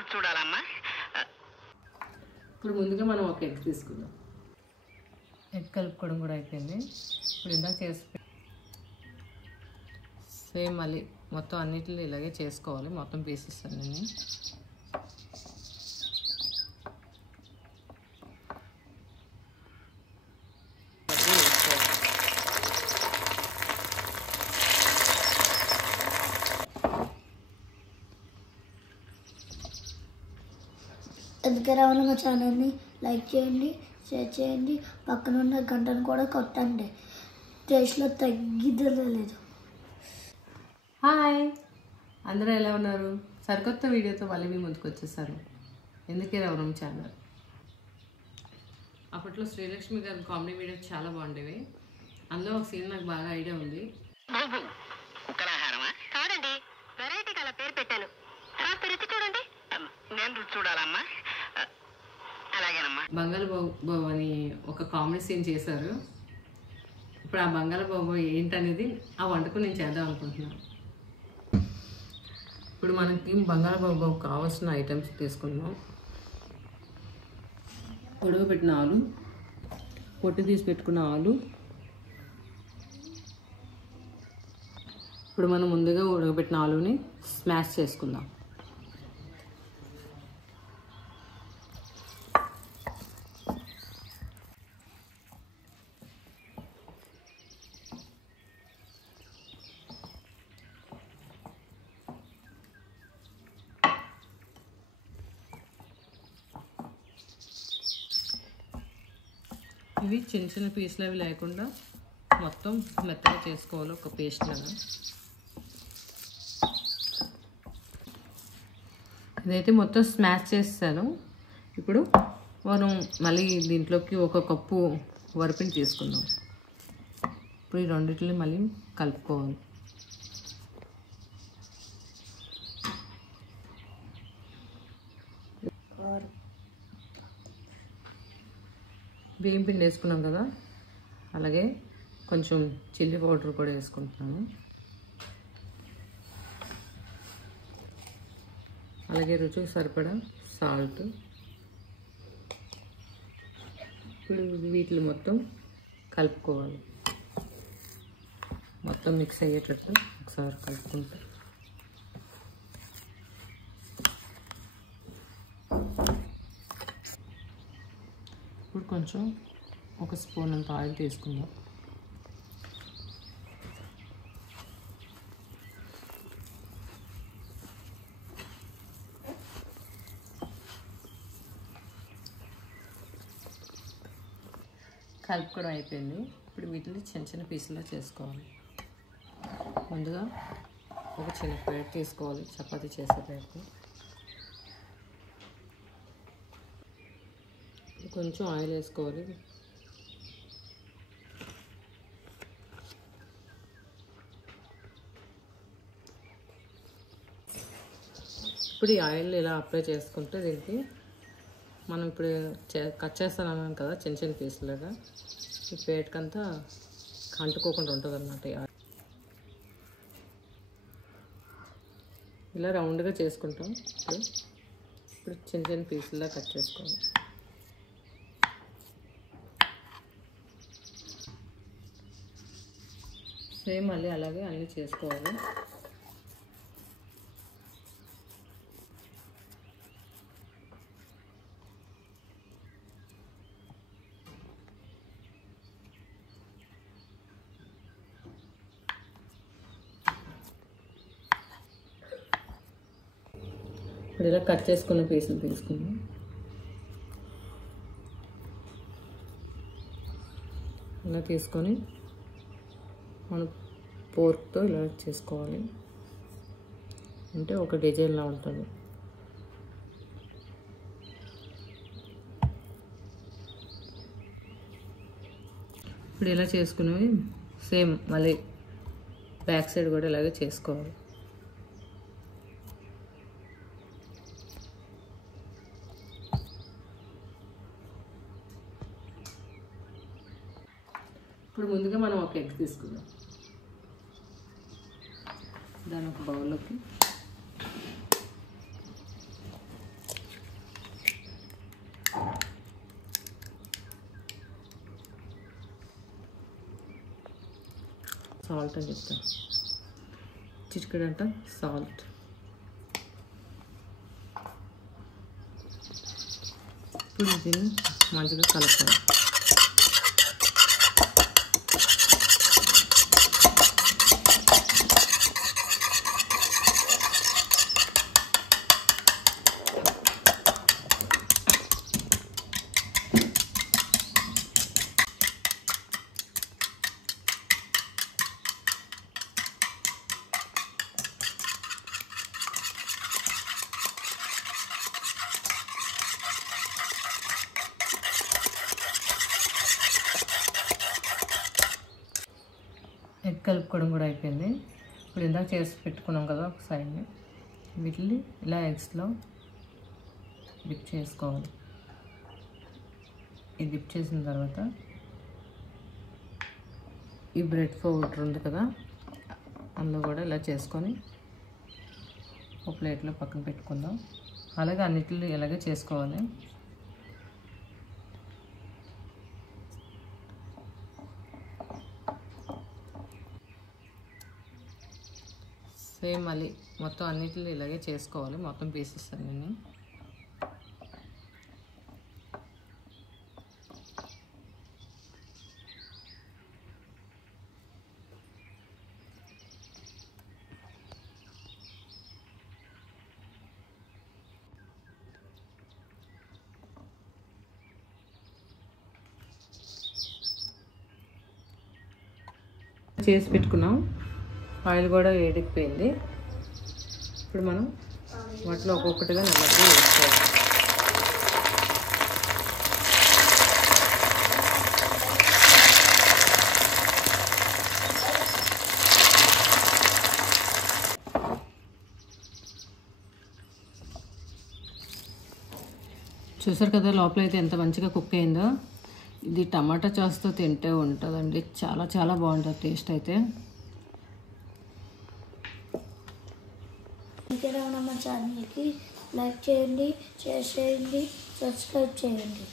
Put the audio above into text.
రుచి చూడాలమ్మా. ఇప్పుడు ముందుగా మనం ఒక ఎగ్ తీసుకుందాం. ఎగ్ కలుపుకోవడం కూడా అయిపోయింది. ఇప్పుడు ఇందాక చేసి సేమ్ మళ్ళీ మొత్తం అన్నిటిలో ఇలాగే చేసుకోవాలి. మొత్తం పీసెస్ అన్నీ ఎందుకే రావాలి మా ఛానల్ని లైక్ చేయండి, షేర్ చేయండి, పక్కన ఉన్న గంటను కూడా కొట్టండి. టేస్ట్లో తగ్గిదలేదు. హాయ్, అందరూ ఎలా ఉన్నారు? సరికొత్త వీడియోతో మళ్ళీ మీ ముందుకు వచ్చేసారు. ఎందుకే రావడం ఛానల్. అప్పట్లో శ్రీలక్ష్మి గారి కామెడీ వీడియోస్ చాలా బాగుండేవి. అందులో ఒక సీన్ నాకు బాగా ఐడియా ఉంది. కుక్కలాహారమా? కాదండి, వెరైటీ కల పేరు పెట్టాను. కాస్త రుచి చూడండి. నేను రుచి చూడాలమ్మా. అలాగేనమ్మా. బంగాళబాబు అని ఒక కామెడీ సీన్ చేశారు. ఇప్పుడు ఆ బంగాళబాబు ఏంటనేది ఆ వంటకు నేను చేద్దాం అనుకుంటున్నాను. ఇప్పుడు మనకి బంగాళబాబు కావాల్సిన ఐటమ్స్ తీసుకుందాం. ఉడకబెట్టిన ఆలు, పొట్టు తీసి పెట్టుకున్న ఆలు. ఇప్పుడు మనం ముందుగా ఉడకబెట్టిన ఆలుని స్మాష్ చేసుకుందాం. ఇవి చిన్న చిన్న పీసులు అవి లేకుండా మొత్తం మెత్తగా చేసుకోవాలి, ఒక పేస్ట్ లాగా. ఇదైతే మొత్తం స్మాష్ చేస్తాను. ఇప్పుడు మనం మళ్ళీ దీంట్లోకి ఒక కప్పు వరిపిండి తీసుకుందాం. ఇప్పుడు ఈ రెండింటిని మళ్ళీ కలుపుకోవాలి. బియ్యం పిండి వేసుకున్నాం కదా, అలాగే కొంచెం చిల్లీ పౌడర్ కూడా వేసుకుంటున్నాను. అలాగే రుచికి సరిపడా సాల్ట్. ఇప్పుడు వీటిని మొత్తం కలుపుకోవాలి. మొత్తం మిక్స్ అయ్యేటట్టు ఒకసారి కలుపుకుంటా. ఇప్పుడు కొంచెం ఒక స్పూన్ అంత ఆయిల్ తీసుకుందాం. కలుపుకోవడం అయిపోయింది. ఇప్పుడు వీటిని చిన్న చిన్న పీసులా చేసుకోవాలి. ముందుగా ఒక చిన్న ప్లేట్ తీసుకోవాలి, చపాతీ చేసే ప్లేట్. కొంచెం ఆయిల్ వేసుకోవాలి. ఇప్పుడు ఈ ఆయిల్ ఇలా అప్లై చేసుకుంటే దీనికి మనం ఇప్పుడు కట్ చేస్తానన్నాం కదా చిన్న చిన్న పీసులుగా, ఈ ప్లేట్కంతా అంటుకోకుండా ఉంటుంది అన్నమాట. ఇలా రౌండ్గా చేసుకుంటాం. ఇప్పుడు చిన్న చిన్న పీసుల్లా కట్ చేసుకోవాలి. సేమ్ మళ్ళీ అలాగే అన్నీ చేసుకోవాలి. ఇప్పుడు ఇలా కట్ చేసుకున్న పీసులు తీసుకుందాం. ఇలా తీసుకొని మనం పోర్క్తో ఇలా చేసుకోవాలి. అంటే ఒక డిజైన్లా ఉంటుంది. ఇప్పుడు ఇలా చేసుకునేవి సేమ్ మళ్ళీ బ్యాక్ సైడ్ కూడా ఇలాగే చేసుకోవాలి. ఇప్పుడు ముందుగా మనం ఒక ఎగ్ తీసుకుందాం. దాని ఒక బౌల్లోకి సాల్ట్ అని చెప్తాను. చిటికెడంట సాల్ట్. ఇప్పుడు దీన్ని మంచిగా కలపాలి. ఎగ్ కలుపుకోవడం కూడా అయిపోయింది. ఇప్పుడు ఇందాక చేసి పెట్టుకున్నాం కదా ఒక సైడ్ని, వీటిని ఇలా ఎగ్స్లో డిప్ చేసుకోవాలి. ఈ డిప్ చేసిన తర్వాత ఈ బ్రెడ్ పౌడర్ ఉంది కదా, అందులో కూడా ఇలా చేసుకొని ఒక ప్లేట్లో పక్కన పెట్టుకుందాం. అలాగే అన్నిటిని ఇలాగే చేసుకోవాలి. సేమ్ మళ్ళీ మొత్తం అన్నిటిని ఇలాగే చేసుకోవాలి, మొత్తం పీసెస్ అన్నీ. చేసి పెట్టుకున్నాం. ఆయిల్ కూడా వేడెక్కిపోయింది. ఇప్పుడు మనం వాటిలో ఒక్కొక్కటిగా నెమ్మదిగా వేసుకోవాలి. చూసారు కదా లోపల అయితే ఎంత మంచిగా కుక్ అయిందో. ఇది టమాటా సాస్తో తింటే ఉంటుందండి, చాలా చాలా బాగుంటుంది టేస్ట్ అయితే. మా ఛానల్కి లైక్ చేయండి, షేర్ చేయండి, సబ్స్క్రైబ్ చేయండి.